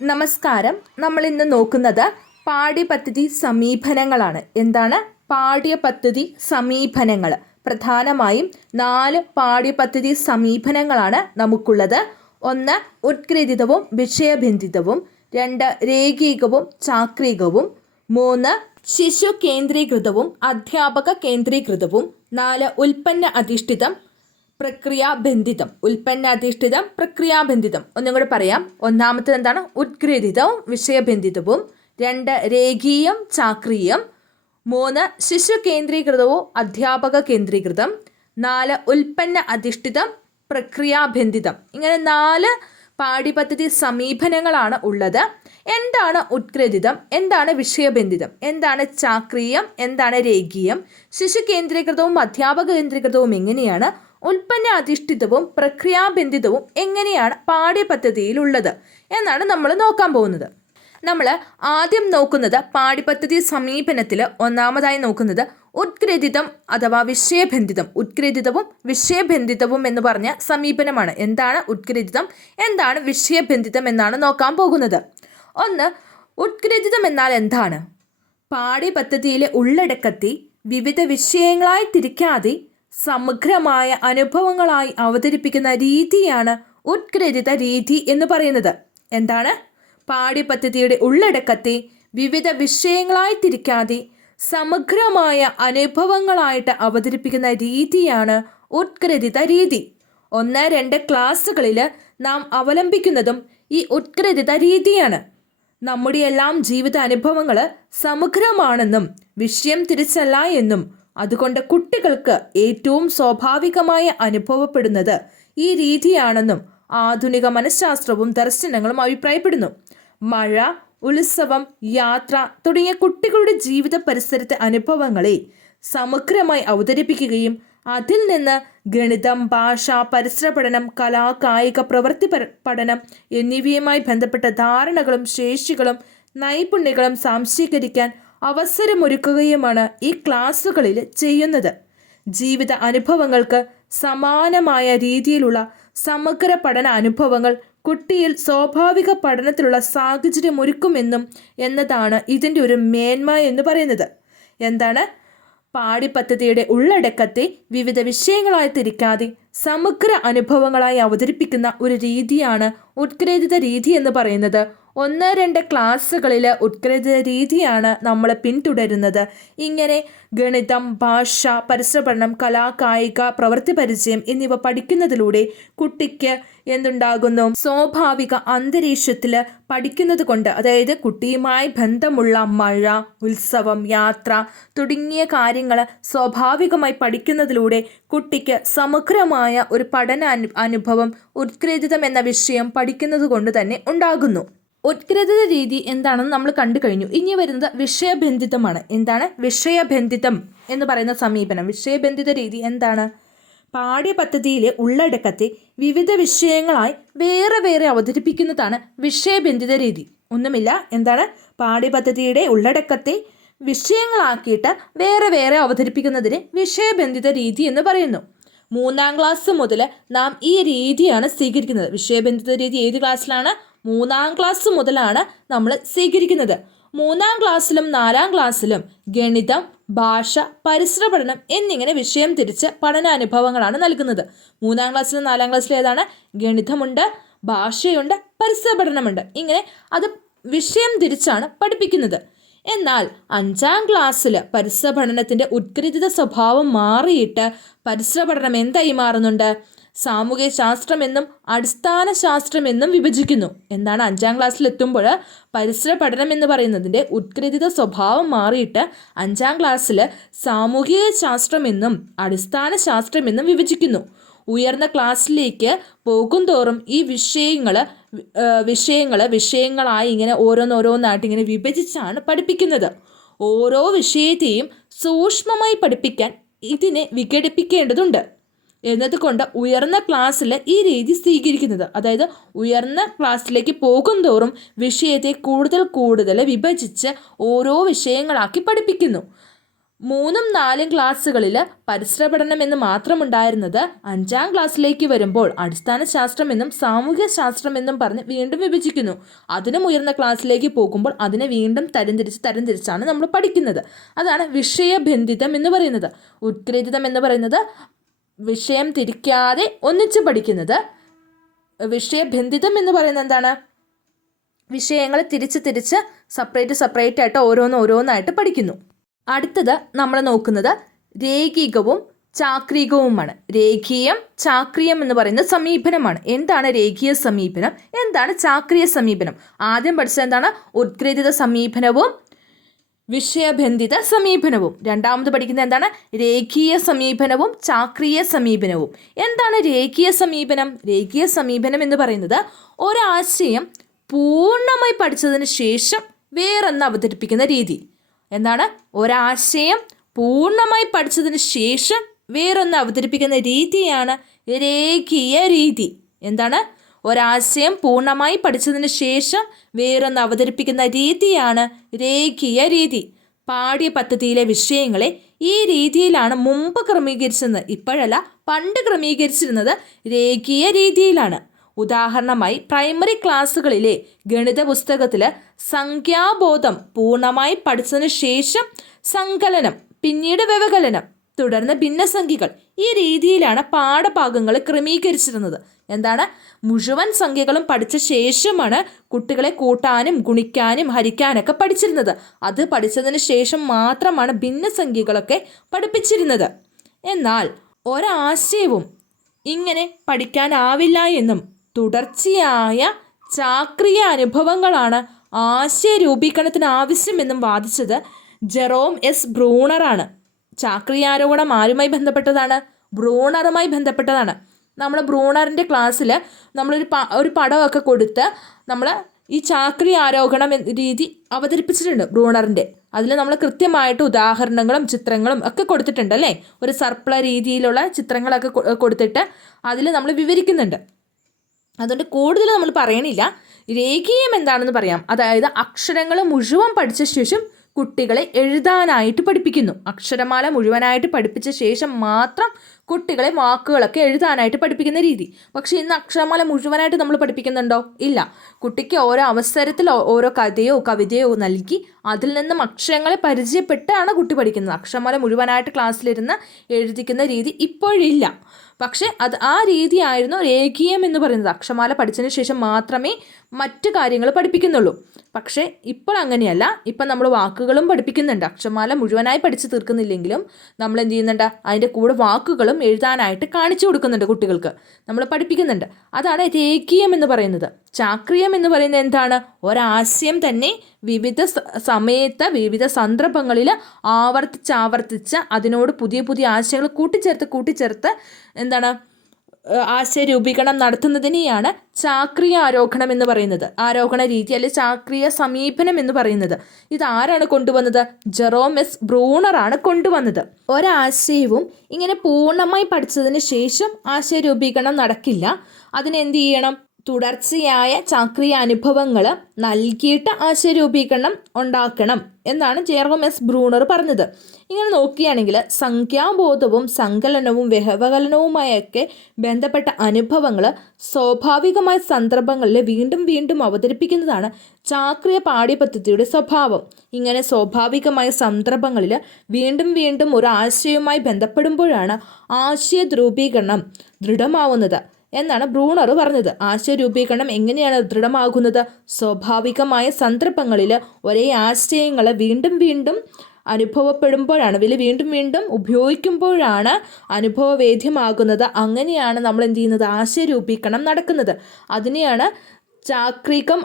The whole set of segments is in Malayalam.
നമസ്കാരം. നമ്മൾ ഇന്ന് നോക്കുന്നത് പാഠ്യപദ്ധതി സമീപനങ്ങളാണ്. എന്താണ് പാഠ്യപദ്ധതി സമീപനങ്ങൾ? പ്രധാനമായും 4 പാഠ്യപദ്ധതി സമീപനങ്ങളാണ് നമുക്കുള്ളത്. 1 ഉത്ഗ്രഥിതവും വിഷയബന്ധിതവും, 2 രേഖീകവും ചാക്രികവും, 3 ശിശു കേന്ദ്രീകൃതവും അധ്യാപക കേന്ദ്രീകൃതവും, 4 ഉൽപ്പന്ന അധിഷ്ഠിതം പ്രക്രിയാബന്ധിതം. ഉൽപ്പന്നാധിഷ്ഠിതം പ്രക്രിയാബന്ധിതം. ഒന്നും കൂടെ പറയാം. ഒന്നാമത്തേത് എന്താണ്? ഉത്ഗ്രഥിതവും വിഷയബന്ധിതവും, 2 രേഖീയം ചാക്രീയം, 3 ശിശു കേന്ദ്രീകൃതവും അധ്യാപക കേന്ദ്രീകൃതം, 4 ഉൽപ്പന്ന അധിഷ്ഠിതം പ്രക്രിയാബന്ധിതം. ഇങ്ങനെ 4 പാഠ്യപദ്ധതി സമീപനങ്ങളാണ് ഉള്ളത്. എന്താണ് ഉത്ഗ്രഥിതം? എന്താണ് വിഷയബന്ധിതം? എന്താണ് ചാക്രീയം? എന്താണ് രേഖീയം? ശിശു കേന്ദ്രീകൃതവും അധ്യാപക കേന്ദ്രീകൃതവും എങ്ങനെയാണ്? ഉൽപ്പന്ന അധിഷ്ഠിതവും പ്രക്രിയാബന്ധിതവും എങ്ങനെയാണ് പാഠ്യപദ്ധതിയിലുള്ളത് എന്നാണ് നമ്മൾ നോക്കാൻ പോകുന്നത്. നമ്മൾ ആദ്യം നോക്കുന്നത് പാഠ്യപദ്ധതി സമീപനത്തിൽ ഒന്നാമതായി നോക്കുന്നത് ഉത്ഗ്രഥിതം അഥവാ വിഷയബന്ധിതം. ഉത്ഗ്രഥിതവും വിഷയബന്ധിതവും എന്ന് പറഞ്ഞ സമീപനമാണ്. എന്താണ് ഉത്ഗ്രഥിതം? എന്താണ് വിഷയബന്ധിതം എന്നാണ് നോക്കാൻ പോകുന്നത്. ഒന്ന്, ഉത്ഗ്രഥിതം എന്നാൽ എന്താണ്? പാഠ്യപദ്ധതിയിലെ ഉള്ളടക്കത്തെ വിവിധ വിഷയങ്ങളായി തിരിക്കാതെ സമഗ്രമായ അനുഭവങ്ങളായി അവതരിപ്പിക്കുന്ന രീതിയാണ് ഉത്ഗ്രഥിത രീതി എന്ന് പറയുന്നത്. എന്താണ്? പാഠ്യപദ്ധതിയുടെ ഉള്ളടക്കത്തെ വിവിധ വിഷയങ്ങളായി തിരിക്കാതെ സമഗ്രമായ അനുഭവങ്ങളായിട്ട് അവതരിപ്പിക്കുന്ന രീതിയാണ് ഉത്ഗ്രഥിത രീതി. 1-2 ക്ലാസ്സുകളിൽ നാം അവലംബിക്കുന്നതും ഈ ഉത്ഗ്രഥിത രീതിയാണ്. നമ്മുടെ എല്ലാം ജീവിത അനുഭവങ്ങൾ സമഗ്രമാണെന്നും വിഷയം തിരിച്ചല്ല എന്നും അതുകൊണ്ട് കുട്ടികൾക്ക് ഏറ്റവും സ്വാഭാവികമായി അനുഭവപ്പെടുന്നത് ഈ രീതിയാണെന്നും ആധുനിക മനഃശാസ്ത്രവും ദർശനങ്ങളും അഭിപ്രായപ്പെടുന്നു. മഴ, ഉത്സവം, യാത്ര തുടങ്ങിയ കുട്ടികളുടെ ജീവിത പരിസരത്തെ അനുഭവങ്ങളെ സമഗ്രമായി അവതരിപ്പിക്കുകയും അതിൽ നിന്ന് ഗണിതം, ഭാഷ, പരിസര പഠനം, കലാ, കായിക, പ്രവൃത്തി പഠനം എന്നിവയുമായി ബന്ധപ്പെട്ട ധാരണകളും ശേഷികളും നൈപുണ്യങ്ങളും സാംശീകരിക്കാൻ അവസരമൊരുക്കുകയുമാണ് ഈ ക്ലാസ്സുകളിൽ ചെയ്യുന്നത്. ജീവിത അനുഭവങ്ങൾക്ക് സമാനമായ രീതിയിലുള്ള സമഗ്ര പഠന അനുഭവങ്ങൾ കുട്ടിയിൽ സ്വാഭാവിക പഠനത്തിലുള്ള സാഹചര്യമൊരുക്കുമെന്നും എന്നതാണ് ഇതിൻ്റെ ഒരു മേന്മ എന്ന് പറയുന്നത്. എന്താണ്? പാഠ്യപദ്ധതിയുടെ ഉള്ളടക്കത്തെ വിവിധ വിഷയങ്ങളായി തിരിക്കാതെ സമഗ്ര അനുഭവങ്ങളായി അവതരിപ്പിക്കുന്ന ഒരു രീതിയാണ് ഉത്ഗ്രഥിത രീതി എന്ന് പറയുന്നത്. 1-2 ക്ലാസ്സുകളിൽ ഉത്ഗ്രഥിത രീതിയാണ് നമ്മൾ പിന്തുടരുന്നത്. ഇങ്ങനെ ഗണിതം, ഭാഷ, പരിസര പഠനം, കലാ, കായിക, പ്രവൃത്തി പരിചയം എന്നിവ പഠിക്കുന്നതിലൂടെ കുട്ടിക്ക് എന്തുണ്ടാകുന്നു? സ്വാഭാവിക അന്തരീക്ഷത്തിൽ പഠിക്കുന്നത് കൊണ്ട്, അതായത് കുട്ടിയുമായി ബന്ധമുള്ള മഴ, ഉത്സവം, യാത്ര തുടങ്ങിയ കാര്യങ്ങൾ സ്വാഭാവികമായി പഠിക്കുന്നതിലൂടെ കുട്ടിക്ക് സമഗ്രമായ ഒരു പഠന അനുഭവം ഉത്ഗ്രഥിതം എന്ന വിഷയം പഠിക്കുന്നത് കൊണ്ട് തന്നെ ഉണ്ടാകുന്നു. ഉത്ഗ്രഥിത രീതി എന്താണെന്ന് നമ്മൾ കണ്ടു കഴിഞ്ഞു. ഇനി വരുന്നത് വിഷയബന്ധിതമാണ്. എന്താണ് വിഷയബന്ധിതം എന്ന് പറയുന്ന സമീപനം? വിഷയബന്ധിത രീതി എന്താണ്? പാഠ്യപദ്ധതിയിലെ ഉള്ളടക്കത്തെ വിവിധ വിഷയങ്ങളായി വേറെ വേറെ അവതരിപ്പിക്കുന്നതാണ് വിഷയബന്ധിത രീതി. ഒന്നുമില്ല. എന്താണ്? പാഠ്യപദ്ധതിയുടെ ഉള്ളടക്കത്തെ വിഷയങ്ങളാക്കിയിട്ട് വേറെ വേറെ അവതരിപ്പിക്കുന്നതിന് വിഷയബന്ധിത രീതി എന്ന് പറയുന്നു. 3-ാം ക്ലാസ് മുതൽ നാം ഈ രീതിയാണ് സ്വീകരിക്കുന്നത്. വിഷയബന്ധിത രീതി ഏത് ക്ലാസ്സിലാണ്? 3-ാം ക്ലാസ് മുതലാണ് നമ്മൾ സ്വീകരിക്കുന്നത്. 3-ാം ക്ലാസ്സിലും 4-ാം ക്ലാസ്സിലും ഗണിതം, ഭാഷ, പരിസര പഠനം എന്നിങ്ങനെ വിഷയം തിരിച്ച് പഠനാനുഭവങ്ങളാണ് നൽകുന്നത്. 3-ാം ക്ലാസ്സിലും 4-ാം ക്ലാസ്സിലും ഏതാണ്? ഗണിതമുണ്ട്, ഭാഷയുണ്ട്, പരിസര പഠനമുണ്ട്. ഇങ്ങനെ അത് വിഷയം തിരിച്ചാണ് പഠിപ്പിക്കുന്നത്. എന്നാൽ 5-ാം ക്ലാസ്സിൽ പരിസര പഠനത്തിൻ്റെ ഉത്ഗ്രഥിത സ്വഭാവം മാറിയിട്ട് പരിസര പഠനം എന്തായി മാറുന്നുണ്ട്? സാമൂഹ്യ ശാസ്ത്രമെന്നും അടിസ്ഥാന ശാസ്ത്രമെന്നും വിഭജിക്കുന്നു. എന്താണ്? 5-ാം ക്ലാസ്സിൽ എത്തുമ്പോൾ പരിസര പഠനം എന്ന് പറയുന്നതിൻ്റെ ഉത്ഗ്രഥിത സ്വഭാവം മാറിയിട്ട് 5-ാം ക്ലാസ്സിൽ സാമൂഹിക ശാസ്ത്രമെന്നും അടിസ്ഥാന ശാസ്ത്രമെന്നും വിഭജിക്കുന്നു. ഉയർന്ന ക്ലാസ്സിലേക്ക് പോകുന്തോറും ഈ വിഷയങ്ങളായി ഇങ്ങനെ ഓരോന്നായിട്ട് ഇങ്ങനെ വിഭജിച്ചാണ് പഠിപ്പിക്കുന്നത്. ഓരോ വിഷയത്തെയും സൂക്ഷ്മമായി പഠിപ്പിക്കാൻ ഇതിനെ വിഘടിപ്പിക്കേണ്ടതുണ്ട് എന്നതുകൊണ്ട് ഉയർന്ന ക്ലാസ്സിൽ ഈ രീതി സ്വീകരിക്കുന്നത്. അതായത് ഉയർന്ന ക്ലാസ്സിലേക്ക് പോകുന്തോറും വിഷയത്തെ കൂടുതൽ വിഭജിച്ച് ഓരോ വിഷയങ്ങളാക്കി പഠിപ്പിക്കുന്നു. മൂന്നും നാലും ക്ലാസ്സുകളിൽ പരിസര പഠനം എന്ന് മാത്രമുണ്ടായിരുന്നത് 5ാം ക്ലാസ്സിലേക്ക് വരുമ്പോൾ അടിസ്ഥാന ശാസ്ത്രമെന്നും സാമൂഹ്യ ശാസ്ത്രമെന്നും പറഞ്ഞ് വീണ്ടും വിഭജിക്കുന്നു. അതിനും ഉയർന്ന ക്ലാസ്സിലേക്ക് പോകുമ്പോൾ അതിനെ വീണ്ടും തരംതിരിച്ചാണ് നമ്മൾ പഠിക്കുന്നത്. അതാണ് വിഷയബന്ധിതം എന്ന് പറയുന്നത്. ഉത്ഗ്രഥിതം എന്ന് പറയുന്നത് വിഷയം തിരിക്കാതെ ഒന്നിച്ച് പഠിക്കുന്നത്. വിഷയബന്ധിതം എന്ന് പറയുന്നത് എന്താണ്? വിഷയങ്ങൾ തിരിച്ച് സെപ്പറേറ്റ് ആയിട്ട് ഓരോന്നായിട്ട് പഠിക്കുന്നു. അടുത്തത് നമ്മൾ നോക്കുന്നത് രേഖികവും ചാക്രികവുമാണ്. രേഖീയം ചാക്രിയം എന്ന് പറയുന്ന സമീപനമാണ്. എന്താണ് രേഖീയ സമീപനം, എന്താണ് ചാക്രിയ സമീപനം? ആദ്യം പഠിച്ചത് എന്താണ്? ഉത്ഗ്രഥിത സമീപനവും വിഷയബന്ധിത സമീപനവും. രണ്ടാമത് പഠിക്കുന്നത് എന്താണ്? രേഖീയ സമീപനവും ചാക്രിയ സമീപനവും. എന്താണ് രേഖീയ സമീപനം? രേഖീയ സമീപനം എന്ന് പറയുന്നത് ഒരാശയം പൂർണ്ണമായി പഠിച്ചതിന് ശേഷം വേറൊന്ന് അവതരിപ്പിക്കുന്ന രീതി. എന്താണ്? ഒരാശയം പൂർണ്ണമായി പഠിച്ചതിന് ശേഷം വേറൊന്ന് അവതരിപ്പിക്കുന്ന രീതിയാണ് രേഖീയ രീതി. എന്താണ്? ഒരാശയം പൂർണ്ണമായി പഠിച്ചതിന് ശേഷം വേറൊന്ന് അവതരിപ്പിക്കുന്ന രീതിയാണ് രേഖീയ രീതി. പാഠ്യപദ്ധതിയിലെ വിഷയങ്ങളെ ഈ രീതിയിലാണ് മുമ്പ് ക്രമീകരിച്ചിരുന്നത്. ഇപ്പോഴല്ല, പണ്ട് ക്രമീകരിച്ചിരുന്നത് രേഖീയ രീതിയിലാണ്. ഉദാഹരണമായി പ്രൈമറി ക്ലാസ്സുകളിലെ ഗണിത പുസ്തകത്തിൽ സംഖ്യാബോധം പൂർണ്ണമായി പഠിച്ചതിന് ശേഷം സങ്കലനം, പിന്നീട് വ്യവകലനം, തുടർന്ന് ഭിന്നസംഖ്യകൾ, ഈ രീതിയിലാണ് പാഠഭാഗങ്ങൾ ക്രമീകരിച്ചിരുന്നത്. എന്താണ്? മുഴുവൻ സംഖ്യകളും പഠിച്ച ശേഷമാണ് കുട്ടികളെ കൂട്ടാനും ഗുണിക്കാനും ഹരിക്കാനൊക്കെ പഠിച്ചിരുന്നത്. അത് പഠിച്ചതിന് ശേഷം മാത്രമാണ് ഭിന്നസംഖ്യകളൊക്കെ പഠിപ്പിച്ചിരുന്നത്. എന്നാൽ ഒരാശയവും ഇങ്ങനെ പഠിക്കാനാവില്ല എന്നും തുടർച്ചയായ ചാക്രിയ അനുഭവങ്ങളാണ് ആശയ രൂപീകരണത്തിന് ആവശ്യമെന്നും വാദിച്ചത് ജെറോം എസ് ബ്രൂണറാണ്. ചാക്രിയാരോഹണം ആരുമായി ബന്ധപ്പെട്ടതാണ്? ബ്രൂണറുമായി ബന്ധപ്പെട്ടതാണ്. നമ്മൾ ബ്രൂണറിൻ്റെ ക്ലാസ്സിൽ ഒരു പടമൊക്കെ കൊടുത്ത് നമ്മൾ ഈ ചാക്രിയ ആരോഹണം രീതി അവതരിപ്പിച്ചിട്ടുണ്ട് ബ്രൂണറിൻ്റെ. അതിൽ നമ്മൾ കൃത്യമായിട്ട് ഉദാഹരണങ്ങളും ചിത്രങ്ങളും ഒക്കെ കൊടുത്തിട്ടുണ്ട് അല്ലേ? ഒരു സർപ്പിള രീതിയിലുള്ള ചിത്രങ്ങളൊക്കെ കൊടുത്തിട്ട് അതിൽ നമ്മൾ വിവരിക്കുന്നുണ്ട്. അതുകൊണ്ട് കൂടുതൽ നമ്മൾ പറയണില്ല. രേഖീയം എന്താണെന്ന് പറയാം. അതായത് അക്ഷരങ്ങൾ മുഴുവൻ പഠിച്ച ശേഷം കുട്ടികളെ എഴുതാനായിട്ട് പഠിപ്പിക്കുന്നു. അക്ഷരമാല മുഴുവനായിട്ട് പഠിപ്പിച്ച ശേഷം മാത്രം കുട്ടികളെ വാക്കുകളൊക്കെ എഴുതാനായിട്ട് പഠിപ്പിക്കുന്ന രീതി. പക്ഷേ ഇന്ന് അക്ഷരമാല മുഴുവനായിട്ട് നമ്മൾ പഠിപ്പിക്കുന്നുണ്ടോ? ഇല്ല. കുട്ടിക്ക് ഓരോ അവസരത്തിൽ ഓരോ കഥയോ കവിതയോ നൽകി അതിൽ നിന്നും അക്ഷരങ്ങളെ പരിചയപ്പെട്ടാണ് കുട്ടി പഠിക്കുന്നത്. അക്ഷരമാല മുഴുവനായിട്ട് ക്ലാസ്സിലിരുന്ന് എഴുതിക്കുന്ന രീതി ഇപ്പോഴില്ല. പക്ഷേ ആ രീതിയായിരുന്നു രേഖീയം എന്ന് പറയുന്നത്. അക്ഷരമാല പഠിച്ചതിന് ശേഷം മാത്രമേ മറ്റു കാര്യങ്ങൾ പഠിപ്പിക്കുന്നുള്ളൂ. പക്ഷേ ഇപ്പോൾ അങ്ങനെയല്ല. ഇപ്പം നമ്മൾ വാക്കുകളും പഠിപ്പിക്കുന്നുണ്ട്. അക്ഷരമാല മുഴുവനായി പഠിച്ച് തീർക്കുന്നില്ലെങ്കിലും നമ്മൾ എന്ത് ചെയ്യുന്നുണ്ട്? അതിൻ്റെ കൂടെ വാക്കുകളും എഴുതാനായിട്ട് കാണിച്ചു കൊടുക്കുന്നുണ്ട് കുട്ടികൾക്ക്. നമ്മൾ പഠിപ്പിക്കുന്നുണ്ട്. അതാണ് രേഖീയം എന്ന് പറയുന്നത്. ചാക്രിയം എന്ന് പറയുന്നത് എന്താണ്? ഒരാശയം തന്നെ വിവിധ സമയത്ത് വിവിധ സന്ദർഭങ്ങളിൽ ആവർത്തിച്ച് അതിനോട് പുതിയ പുതിയ ആശയങ്ങൾ കൂട്ടിച്ചേർത്ത് എന്താണ് ആശയ രൂപീകരണം നടത്തുന്നതിനെയാണ് ചാക്രിയ ആരോഹണം എന്ന് പറയുന്നത്. ആരോഹണ രീതി അല്ലെങ്കിൽ ചാക്രിയ സമീപനം എന്ന് പറയുന്നത്. ഇത് ആരാണ് കൊണ്ടുവന്നത്? ജെറോം എസ് ബ്രൂണറാണ് കൊണ്ടുവന്നത്. ഒരാശയവും ഇങ്ങനെ പൂർണ്ണമായി പഠിച്ചതിന് ശേഷം ആശയ രൂപീകരണം നടക്കില്ല. അതിനെന്ത് ചെയ്യണം? തുടർച്ചയായ ചാക്രിയ അനുഭവങ്ങൾ നൽകിയിട്ട് ആശയ രൂപീകരണം ഉണ്ടാക്കണം എന്നാണ് ജെറോം എസ് ബ്രൂണർ പറഞ്ഞത്. ഇങ്ങനെ നോക്കുകയാണെങ്കിൽ സംഖ്യാബോധവും സങ്കലനവും വ്യവകലനവുമായൊക്കെ ബന്ധപ്പെട്ട അനുഭവങ്ങൾ സ്വാഭാവികമായ സന്ദർഭങ്ങളിൽ വീണ്ടും വീണ്ടും അവതരിപ്പിക്കുന്നതാണ് ചാക്രിയ പാഠ്യപദ്ധതിയുടെ സ്വഭാവം. ഇങ്ങനെ സ്വാഭാവികമായ സന്ദർഭങ്ങളിൽ വീണ്ടും വീണ്ടും ഒരു ആശയവുമായി ബന്ധപ്പെടുമ്പോഴാണ് ആശയ രൂപീകരണം ദൃഢമാവുന്നത് എന്നാണ് ബ്രൂണർ പറഞ്ഞത്. ആശയ രൂപീകരണം എങ്ങനെയാണ് ദൃഢമാകുന്നത്? സ്വാഭാവികമായ സന്ദർഭങ്ങളിൽ ഒരേ ആശയങ്ങൾ വീണ്ടും വീണ്ടും അനുഭവപ്പെടുമ്പോഴാണ്, വീണ്ടും വീണ്ടും ഉപയോഗിക്കുമ്പോഴാണ് അനുഭവവേദ്യമാകുന്നത്. അങ്ങനെയാണ് നമ്മൾ എന്ത് ചെയ്യുന്നത്? ആശയ രൂപീകരണം നടക്കുന്നത്. അതിനെയാണ് ചാക്രികം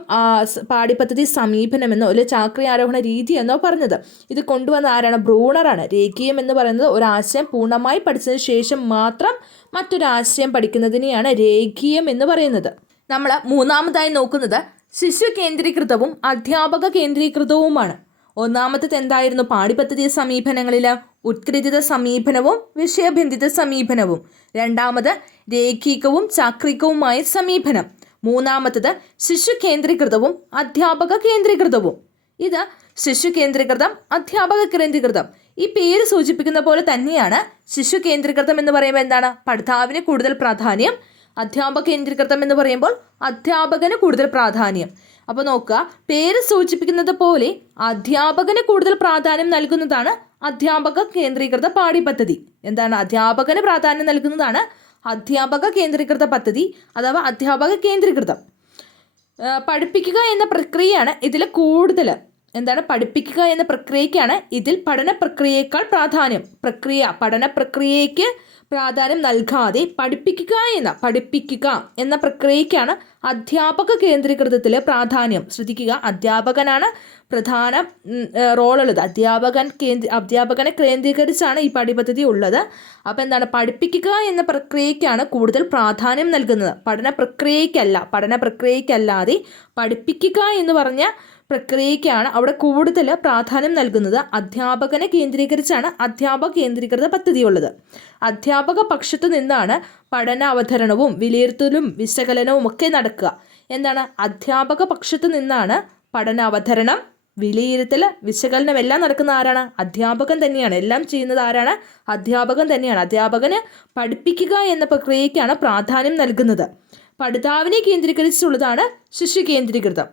പാഠ്യപദ്ധതി സമീപനമെന്നോ അല്ലെങ്കിൽ ചാക്രിയ ആരോഹണ രീതി എന്നോ പറഞ്ഞത്. ഇത് കൊണ്ടുവന്ന ആരാണ്? ബ്രൂണറാണ്. രേഖീയം എന്ന് പറയുന്നത് ഒരാശയം പൂർണ്ണമായി പഠിച്ചതിന് ശേഷം മാത്രം മറ്റൊരാശയം പഠിക്കുന്നതിനെയാണ് രേഖീയം എന്ന് പറയുന്നത്. നമ്മൾ മൂന്നാമതായി നോക്കുന്നത് ശിശു കേന്ദ്രീകൃതവും അധ്യാപക കേന്ദ്രീകൃതവുമാണ്. ഒന്നാമത്തേത് എന്തായിരുന്നു? പാഠ്യപദ്ധതി സമീപനങ്ങളിൽ ഉത്ഗ്രഥിത സമീപനവും വിഷയബന്ധിത സമീപനവും. രണ്ടാമത് രേഖികവും ചാക്രികവുമായ സമീപനം. മൂന്നാമത്തത് ശിശു കേന്ദ്രീകൃതവും അധ്യാപക കേന്ദ്രീകൃതവും. ഇത് ശിശു കേന്ദ്രീകൃതം, അധ്യാപക കേന്ദ്രീകൃതം ഈ പേര് സൂചിപ്പിക്കുന്ന പോലെ തന്നെയാണ് ശിശു കേന്ദ്രീകൃതം എന്ന് പറയുമ്പോൾ എന്താണ്? പഠിതാവിന് കൂടുതൽ പ്രാധാന്യം. അധ്യാപക കേന്ദ്രീകൃതം എന്ന് പറയുമ്പോൾ അധ്യാപകന് കൂടുതൽ പ്രാധാന്യം. അപ്പോൾ നോക്കുക, പേര് സൂചിപ്പിക്കുന്നത് പോലെ അധ്യാപകന് കൂടുതൽ പ്രാധാന്യം നൽകുന്നതാണ് അധ്യാപക കേന്ദ്രീകൃത പാഠ്യപദ്ധതി. എന്താണ്? അധ്യാപകന് പ്രാധാന്യം നൽകുന്നതാണ് അധ്യാപക കേന്ദ്രീകൃത പദ്ധതി അഥവാ അധ്യാപക കേന്ദ്രീകൃതം. പഠിപ്പിക്കുക എന്ന പ്രക്രിയയാണ് ഇതിൽ കൂടുതൽ. എന്താണ്? പഠിപ്പിക്കുക എന്ന പ്രക്രിയയ്ക്കാണ് ഇതിൽ പഠന പ്രക്രിയയേക്കാൾ പ്രാധാന്യം. പഠന പ്രക്രിയയ്ക്ക് പ്രാധാന്യം നൽകാതെ പഠിപ്പിക്കുക എന്ന പ്രക്രിയയ്ക്കാണ് അധ്യാപക കേന്ദ്രീകൃതത്തിൽ പ്രാധാന്യം. ശ്രദ്ധിക്കുക, അധ്യാപകനാണ് പ്രധാന റോളുള്ളത്. അധ്യാപകനെ കേന്ദ്രീകരിച്ചാണ് ഈ പാഠ്യപദ്ധതി ഉള്ളത്. അപ്പോൾ എന്താണ്? പഠിപ്പിക്കുക എന്ന പ്രക്രിയയ്ക്കാണ് കൂടുതൽ പ്രാധാന്യം നൽകുന്നത്, പഠന പ്രക്രിയയ്ക്കല്ലാതെ പഠിപ്പിക്കുക എന്ന് പറഞ്ഞ പ്രക്രിയയ്ക്കാണ് അവിടെ കൂടുതൽ പ്രാധാന്യം നൽകുന്നത്. അധ്യാപകനെ കേന്ദ്രീകരിച്ചാണ് അധ്യാപക കേന്ദ്രീകൃത പദ്ധതി ഉള്ളത്. അധ്യാപക പക്ഷത്തു നിന്നാണ് പഠന അവതരണവും വിലയിരുത്തലും വിശകലനവും ഒക്കെ നടക്കുക. എന്താണ്? അധ്യാപക പക്ഷത്തു നിന്നാണ് പഠന അവതരണം, വിലയിരുത്തൽ, വിശകലനം എല്ലാം നടക്കുന്ന ആരാണ്? അധ്യാപകൻ തന്നെയാണ്. എല്ലാം ചെയ്യുന്നത് ആരാണ്? അധ്യാപകൻ തന്നെയാണ്. അധ്യാപകന് പഠിപ്പിക്കുക എന്ന പ്രക്രിയയ്ക്കാണ് പ്രാധാന്യം നൽകുന്നത്. പഠിതാവിനെ കേന്ദ്രീകരിച്ചുള്ളതാണ് ശിശു കേന്ദ്രീകൃതം.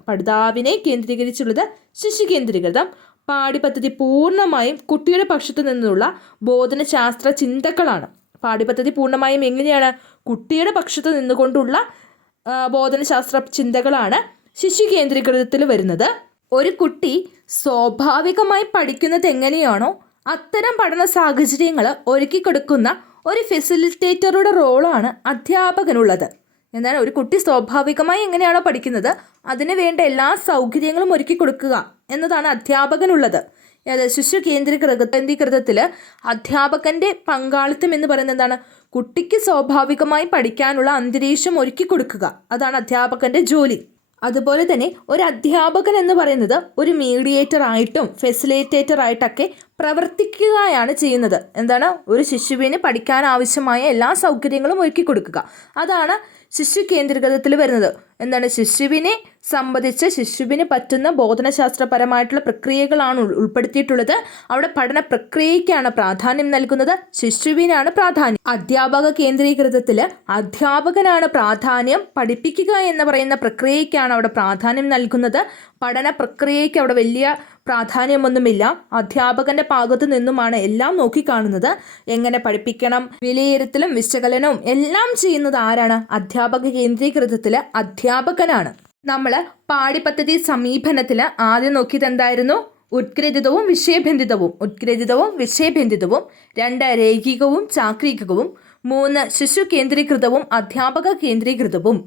പാഠ്യപദ്ധതി പൂർണ്ണമായും കുട്ടിയുടെ പക്ഷത്തു നിന്നുള്ള ബോധനശാസ്ത്ര ചിന്തകളാണ്. പാഠ്യപദ്ധതി പൂർണ്ണമായും എങ്ങനെയാണ്? കുട്ടിയുടെ പക്ഷത്ത് നിന്നുകൊണ്ടുള്ള ബോധനശാസ്ത്ര ചിന്തകളാണ് ശിശു കേന്ദ്രീകൃതത്തിൽ വരുന്നത്. ഒരു കുട്ടി സ്വാഭാവികമായി പഠിക്കുന്നത് എങ്ങനെയാണോ അത്തരം പഠന സാഹചര്യങ്ങൾ ഒരുക്കി കൊടുക്കുന്ന ഒരു ഫെസിലിറ്റേറ്ററുടെ റോളാണ് അധ്യാപകനുള്ളത്. എന്നാൽ ഒരു കുട്ടി സ്വാഭാവികമായി എങ്ങനെയാണോ പഠിക്കുന്നത് അതിന് വേണ്ട എല്ലാ സൗകര്യങ്ങളും ഒരുക്കി കൊടുക്കുക എന്നതാണ് അധ്യാപകനുള്ളത്. ശിശു കേന്ദ്രീകൃതത്തിൽ അധ്യാപകൻ്റെ പങ്കാളിത്തം എന്ന് പറയുന്നത് എന്താണ്? കുട്ടിക്ക് സ്വാഭാവികമായി പഠിക്കാനുള്ള അന്തരീക്ഷം ഒരുക്കി കൊടുക്കുക. അതാണ് അധ്യാപകൻ്റെ ജോലി. അതുപോലെ തന്നെ ഒരു അധ്യാപകൻ എന്ന് പറയുന്നത് ഒരു മീഡിയേറ്റർ ആയിട്ടും ഫെസിലിറ്റേറ്റർ ആയിട്ടൊക്കെ പ്രവർത്തിക്കുകയാണ് ചെയ്യുന്നത്. എന്താണ്? ഒരു ശിശുവിന് പഠിക്കാൻ ആവശ്യമായ എല്ലാ സൗകര്യങ്ങളും ഒരുക്കി കൊടുക്കുക. അതാണ് ശിശു കേന്ദ്രീകൃതത്തിൽ വരുന്നത്. എന്താണ്? ശിശുവിനെ സംബന്ധിച്ച് ശിശുവിന് പറ്റുന്ന ബോധനശാസ്ത്രപരമായിട്ടുള്ള പ്രക്രിയകളാണ് ഉൾപ്പെടുത്തിയിട്ടുള്ളത്. അവിടെ പഠന പ്രക്രിയയ്ക്കാണ് പ്രാധാന്യം നൽകുന്നത്, ശിശുവിനാണ് പ്രാധാന്യം. അധ്യാപക കേന്ദ്രീകൃതത്തിൽ അധ്യാപകനാണ് പ്രാധാന്യം, പഠിപ്പിക്കുക എന്ന് പറയുന്ന പ്രക്രിയയ്ക്കാണ് അവിടെ പ്രാധാന്യം നൽകുന്നത്. പഠന പ്രക്രിയയ്ക്ക് അവിടെ വലിയ പ്രാധാന്യമൊന്നുമില്ല. അധ്യാപകന്റെ ഭാഗത്തു നിന്നുമാണ് എല്ലാം നോക്കിക്കാണുന്നത്. എങ്ങനെ പഠിപ്പിക്കണം, വിലയിരുത്തലും വിശകലനവും എല്ലാം ചെയ്യുന്നത് ആരാണ്? അധ്യാപക കേന്ദ്രീകൃതത്തിൽ അധ്യാപകനാണ്. നമ്മൾ പാഠ്യപദ്ധതി സമീപനത്തിൽ ആദ്യം നോക്കിയത് എന്തായിരുന്നു? ഉത്ഗ്രഥിതവും വിഷയബന്ധിതവും. 2 രേഖികവും ചാക്രികവും. 3 ശിശു കേന്ദ്രീകൃതവും അധ്യാപക കേന്ദ്രീകൃതവും.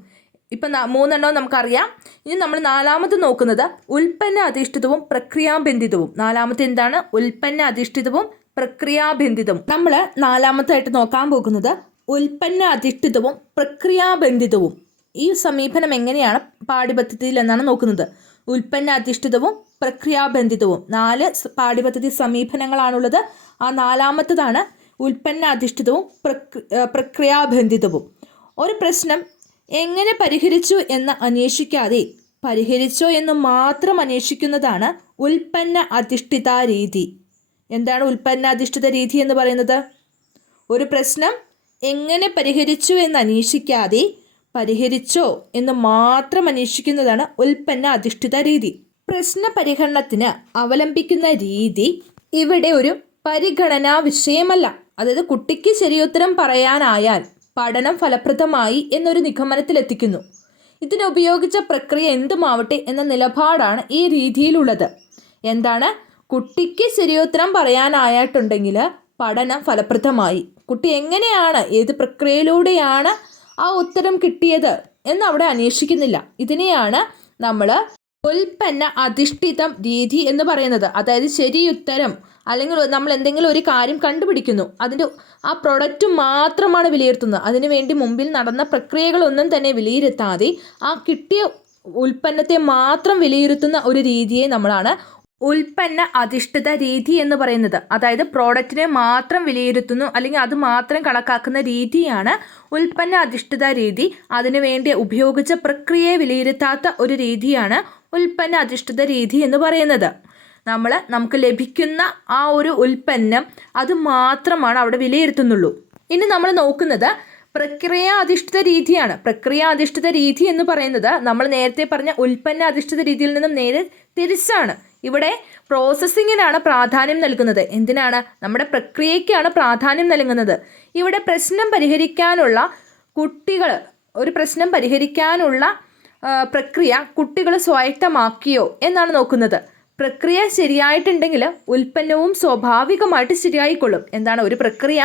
ഇപ്പം 3 നമുക്കറിയാം. ഇനി നമ്മൾ 4ാമത് നോക്കുന്നത് ഉൽപ്പന്ന അധിഷ്ഠിതവും പ്രക്രിയാബന്ധിതവും. 4ാമത്തെ എന്താണ്? ഉൽപ്പന്ന അധിഷ്ഠിതവും പ്രക്രിയാബന്ധിതവും. നമ്മൾ 4ാമത്തായിട്ട് നോക്കാൻ പോകുന്നത് ഉൽപ്പന്ന അധിഷ്ഠിതവും പ്രക്രിയാബന്ധിതവും. ഈ സമീപനം എങ്ങനെയാണ് പാഠ്യപദ്ധതിയിൽ എന്നാണ് നോക്കുന്നത്. ഉൽപ്പന്ന അധിഷ്ഠിതവും പ്രക്രിയാബന്ധിതവും 4 പാഠ്യപദ്ധതി സമീപനങ്ങളാണുള്ളത്. ആ 4ാമത്തതാണ് ഉൽപ്പന്ന അധിഷ്ഠിതവും പ്രക്രിയാബന്ധിതവും. ഒരു പ്രശ്നം എങ്ങനെ പരിഹരിച്ചു എന്ന് അന്വേഷിക്കാതെ പരിഹരിച്ചോ എന്ന് മാത്രം അന്വേഷിക്കുന്നതാണ് ഉൽപ്പന്ന അധിഷ്ഠിത രീതി. എന്താണ് ഉൽപ്പന്ന അധിഷ്ഠിത രീതി എന്ന് പറയുന്നത്? ഒരു പ്രശ്നം എങ്ങനെ പരിഹരിച്ചു എന്ന് അന്വേഷിക്കാതെ പരിഹരിച്ചോ എന്ന് മാത്രം അന്വേഷിക്കുന്നതാണ് ഉൽപ്പന്ന അധിഷ്ഠിത രീതി. പ്രശ്ന പരിഹരണത്തിന് അവലംബിക്കുന്ന രീതി ഇവിടെ ഒരു പരിഗണനാ വിഷയമല്ല. അതായത് കുട്ടിക്ക് ശരിയുത്തരം പറയാനായാൽ പഠനം ഫലപ്രദമായി എന്നൊരു നിഗമനത്തിലെത്തിക്കുന്നു. ഇതിനുപയോഗിച്ച പ്രക്രിയ എന്തുമാവട്ടെ എന്ന നിലപാടാണ് ഈ രീതിയിലുള്ളത്. എന്താണ്? കുട്ടിക്ക് ശരിയുത്തരം പറയാനായിട്ടുണ്ടെങ്കിൽ പഠനം ഫലപ്രദമായി. കുട്ടി എങ്ങനെയാണ്, ഏത് പ്രക്രിയയിലൂടെയാണ് ആ ഉത്തരം കിട്ടിയത് എന്ന് അവിടെ അന്വേഷിക്കുന്നില്ല. ഇതിനെയാണ് നമ്മൾ ഉൽപ്പന്ന അധിഷ്ഠിത രീതി എന്ന് പറയുന്നത്. അതായത് ശരിയുത്തരം അല്ലെങ്കിൽ നമ്മൾ എന്തെങ്കിലും ഒരു കാര്യം കണ്ടുപിടിക്കുന്നു, അതിൻ്റെ ആ പ്രൊഡക്റ്റ് മാത്രമാണ് വിലയിരുത്തുന്നത്. അതിനുവേണ്ടി മുമ്പിൽ നടന്ന പ്രക്രിയകളൊന്നും തന്നെ വിലയിരുത്താതെ ആ കിട്ടിയ ഉൽപ്പന്നത്തെ മാത്രം വിലയിരുത്തുന്ന ഒരു രീതിയെ നമ്മളാണ് ഉൽപ്പന്ന അധിഷ്ഠിത രീതി എന്ന് പറയുന്നത്. അതായത് പ്രോഡക്റ്റിനെ മാത്രം വിലയിരുത്തുന്നു അല്ലെങ്കിൽ അത് മാത്രം കണക്കാക്കുന്ന രീതിയാണ് ഉൽപ്പന്ന അധിഷ്ഠിത രീതി. അതിനുവേണ്ടി ഉപയോഗിച്ച പ്രക്രിയയെ വിലയിരുത്താത്ത ഒരു രീതിയാണ് ഉൽപ്പന്ന അധിഷ്ഠിത രീതി എന്ന് പറയുന്നത്. നമുക്ക് ലഭിക്കുന്ന ആ ഒരു ഉൽപ്പന്നം അത് മാത്രമാണ് അവിടെ വിലയിരുത്തുന്നുള്ളൂ. ഇനി നമ്മൾ നോക്കുന്നത് പ്രക്രിയ അധിഷ്ഠിത രീതിയാണ്. പ്രക്രിയ അധിഷ്ഠിത രീതി എന്ന് പറയുന്നത് നമ്മൾ നേരത്തെ പറഞ്ഞ ഉൽപ്പന്ന അധിഷ്ഠിത രീതിയിൽ നിന്നും നേരെ തിരിച്ചാണ്. ഇവിടെ പ്രോസസ്സിങ്ങിനാണ് പ്രാധാന്യം നൽകുന്നത്. എന്തിനാണ്? നമ്മുടെ പ്രക്രിയയ്ക്കാണ് പ്രാധാന്യം നൽകുന്നത്. ഇവിടെ ഒരു പ്രശ്നം പരിഹരിക്കാനുള്ള പ്രക്രിയ കുട്ടികൾ സ്വായത്തമാക്കിയോ എന്നാണ് നോക്കുന്നത്. പ്രക്രിയ ശരിയായിട്ടുണ്ടെങ്കിൽ ഉൽപ്പന്നവും സ്വാഭാവികമായിട്ട് ശരിയായിക്കൊള്ളും. ഒരു പ്രക്രിയ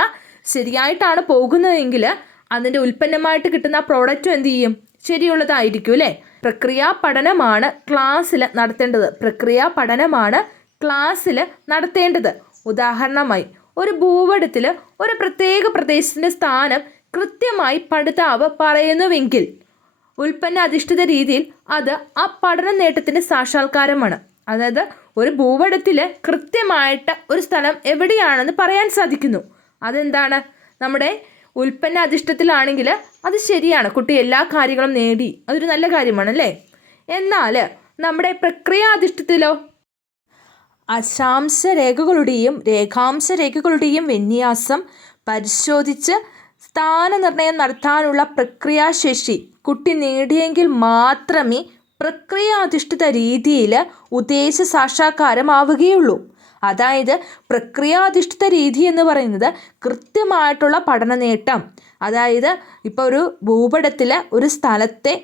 ശരിയായിട്ടാണ് പോകുന്നതെങ്കിൽ അതിൻ്റെ ഉൽപ്പന്നമായിട്ട് കിട്ടുന്ന പ്രോഡക്റ്റും എന്ത് ചെയ്യും? ശരിയുള്ളതായിരിക്കും അല്ലേ? പ്രക്രിയാ പഠനമാണ് ക്ലാസ്സിൽ നടത്തേണ്ടത്. ഉദാഹരണമായി ഒരു ഭൂപടത്തിൽ ഒരു പ്രത്യേക പ്രദേശത്തിൻ്റെ സ്ഥാനം കൃത്യമായി പഠിതാവ് പറയുന്നുവെങ്കിൽ ഉൽപ്പന്ന അധിഷ്ഠിത രീതിയിൽ അത് ആ പഠന നേട്ടത്തിൻ്റെ സാക്ഷാത്കാരമാണ്. അതായത് ഒരു ഭൂപടത്തിൽ കൃത്യമായിട്ട് ഒരു സ്ഥലം എവിടെയാണെന്ന് പറയാൻ സാധിക്കുന്നു. അതെന്താണ്? നമ്മുടെ ഉൽപ്പന്ന അധിഷ്ഠിതത്തിലാണെങ്കിൽ അത് ശരിയാണ്, കുട്ടി എല്ലാ കാര്യങ്ങളും നേടി, അതൊരു നല്ല കാര്യമാണല്ലേ. എന്നാൽ നമ്മുടെ പ്രക്രിയ അധിഷ്ഠിതത്തിലോ അക്ഷാംശ രേഖകളുടെയും രേഖാംശ രേഖകളുടെയും വിന്യാസം പരിശോധിച്ച് സ്ഥാനനിർണയം നടത്താനുള്ള പ്രക്രിയാശേഷി കുട്ടി നേടിയെങ്കിൽ മാത്രമേ പ്രക്രിയാധിഷ്ഠിത രീതിയിൽ ഉദ്ദേശ സാക്ഷാത്കാരമാവുകയുള്ളൂ. അതായത് പ്രക്രിയാധിഷ്ഠിത രീതി എന്ന് പറയുന്നത് കൃത്യമായിട്ടുള്ള പഠന നേട്ടം. അതായത് ഇപ്പോൾ ഒരു ഭൂപടത്തിൽ ഒരു സ്ഥലത്തെ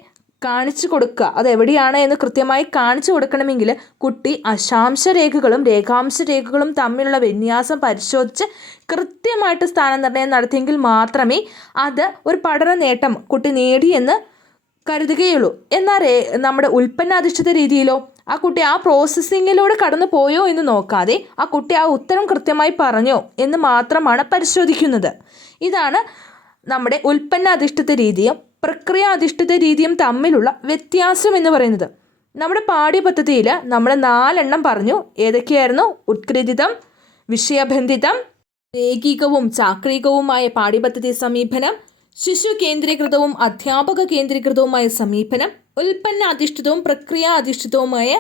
കാണിച്ചു കൊടുക്കുക, അതെവിടെയാണ് എന്ന് കൃത്യമായി കാണിച്ചു കൊടുക്കണമെങ്കിൽ കുട്ടി അക്ഷാംശ രേഖകളും രേഖാംശ രേഖകളും തമ്മിലുള്ള വിന്യാസം പരിശോധിച്ച് കൃത്യമായിട്ട് സ്ഥാനനിർണ്ണയം നടത്തിയെങ്കിൽ മാത്രമേ അത് ഒരു പഠന നേട്ടം കുട്ടി നേടിയെന്ന് കരുതുകയുള്ളൂ. എന്നാൽ നമ്മുടെ ഉൽപ്പന്നാധിഷ്ഠിത രീതിയിലോ ആ കുട്ടി ആ പ്രോസസ്സിങ്ങിലൂടെ കടന്നു പോയോ എന്ന് നോക്കാതെ ആ കുട്ടി ആ ഉത്തരം കൃത്യമായി പറഞ്ഞോ എന്ന് മാത്രമാണ് പരിശോധിക്കുന്നത്. ഇതാണ് നമ്മുടെ ഉൽപ്പന്നാധിഷ്ഠിത രീതിയും പ്രക്രിയ അധിഷ്ഠിത രീതിയും തമ്മിലുള്ള വ്യത്യാസം എന്ന് പറയുന്നത്. നമ്മുടെ പാഠ്യപദ്ധതിയിൽ നമ്മൾ 4 എണ്ണം പറഞ്ഞു. ഏതൊക്കെയായിരുന്നു? ഉത്കൃതിതം, വിഷയബന്ധിതം, രേഖികവും ചാക്രികവുമായ പാഠ്യപദ്ധതി സമീപനം, ശിശു കേന്ദ്രീകൃതവും അധ്യാപക കേന്ദ്രീകൃതവുമായ സമീപനം, ഉൽപ്പന്ന അധിഷ്ഠിതവും പ്രക്രിയ അധിഷ്ഠിതവുമായ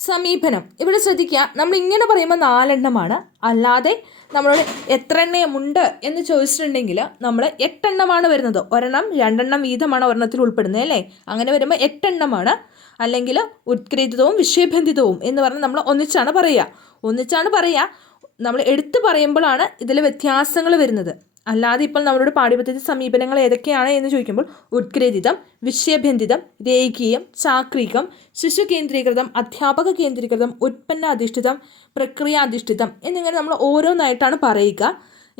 സമീപനം. ഇവിടെ ശ്രദ്ധിക്കുക, നമ്മൾ ഇങ്ങനെ പറയുമ്പോൾ 4 എണ്ണമാണ്. അല്ലാതെ നമ്മളോട് എത്ര എണ്ണമുണ്ട് എന്ന് ചോദിച്ചിട്ടുണ്ടെങ്കിൽ നമ്മൾ 8 എണ്ണമാണ് വരുന്നത്. 1 എണ്ണം 2 എണ്ണം വീതമാണ് ഒരെണ്ണത്തിൽ ഉൾപ്പെടുന്നത് അല്ലേ? അങ്ങനെ വരുമ്പോൾ 8 എണ്ണമാണ്. അല്ലെങ്കിൽ ഉത്കൃതിതവും വിഷയബന്ധിതവും എന്ന് പറഞ്ഞാൽ നമ്മൾ ഒന്നിച്ചാണ് പറയുക. നമ്മൾ എടുത്തു പറയുമ്പോഴാണ് ഇതിൽ വ്യത്യാസങ്ങൾ വരുന്നത്. അല്ലാതെ ഇപ്പോൾ നമ്മളോട് പാഠ്യപദ്ധതി സമീപനങ്ങൾ ഏതൊക്കെയാണ് എന്ന് ചോദിക്കുമ്പോൾ ഉത്കൃതിതം, വിഷയബന്ധിതം, രേഖീയം, ചാക്രികം, ശിശു കേന്ദ്രീകൃതം, അധ്യാപക കേന്ദ്രീകൃതം, ഉൽപ്പന്ന അധിഷ്ഠിതം, പ്രക്രിയ അധിഷ്ഠിതം എന്നിങ്ങനെ നമ്മൾ ഓരോന്നായിട്ടാണ് പറയുക.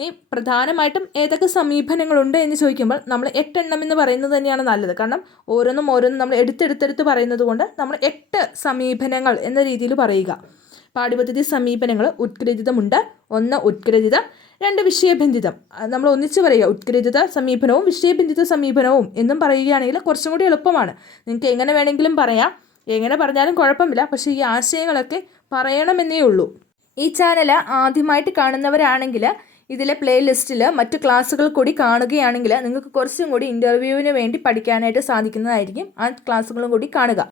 ഈ പ്രധാനമായിട്ടും ഏതൊക്കെ സമീപനങ്ങളുണ്ട് എന്ന് ചോദിക്കുമ്പോൾ നമ്മൾ 8 എണ്ണം എന്ന് പറയുന്നത് തന്നെയാണ് നല്ലത്. കാരണം ഓരോന്നും നമ്മൾ എടുത്തെടുത്ത് പറയുന്നത് കൊണ്ട് നമ്മൾ 8 സമീപനങ്ങൾ എന്ന രീതിയിൽ പറയുക. പാഠ്യപദ്ധതി സമീപനങ്ങൾ ഉത്കൃതിതമുണ്ട്. 1 ഉത്കൃതിതം, 2 വിഷയബന്ധിതം. നമ്മൾ ഒന്നിച്ച് പറയുക, ഉത്കൃതിത സമീപനവും വിഷയബന്ധിത സമീപനവും എന്നും പറയുകയാണെങ്കിൽ കുറച്ചും കൂടി എളുപ്പമാണ്. നിങ്ങൾക്ക് എങ്ങനെ വേണമെങ്കിലും പറയാം, എങ്ങനെ പറഞ്ഞാലും കുഴപ്പമില്ല. പക്ഷേ ഈ ആശയങ്ങളൊക്കെ പറയണമെന്നേ ഉള്ളൂ. ഈ ചാനൽ ആദ്യമായിട്ട് കാണുന്നവരാണെങ്കിൽ ഇതിലെ പ്ലേലിസ്റ്റിൽ മറ്റ് ക്ലാസ്സുകൾ കൂടി കാണുകയാണെങ്കിൽ നിങ്ങൾക്ക് കുറച്ചും കൂടി ഇൻ്റർവ്യൂവിന് വേണ്ടി പഠിക്കാനായിട്ട് സാധിക്കുന്നതായിരിക്കും. ആ ക്ലാസ്സുകളും കൂടി കാണുക.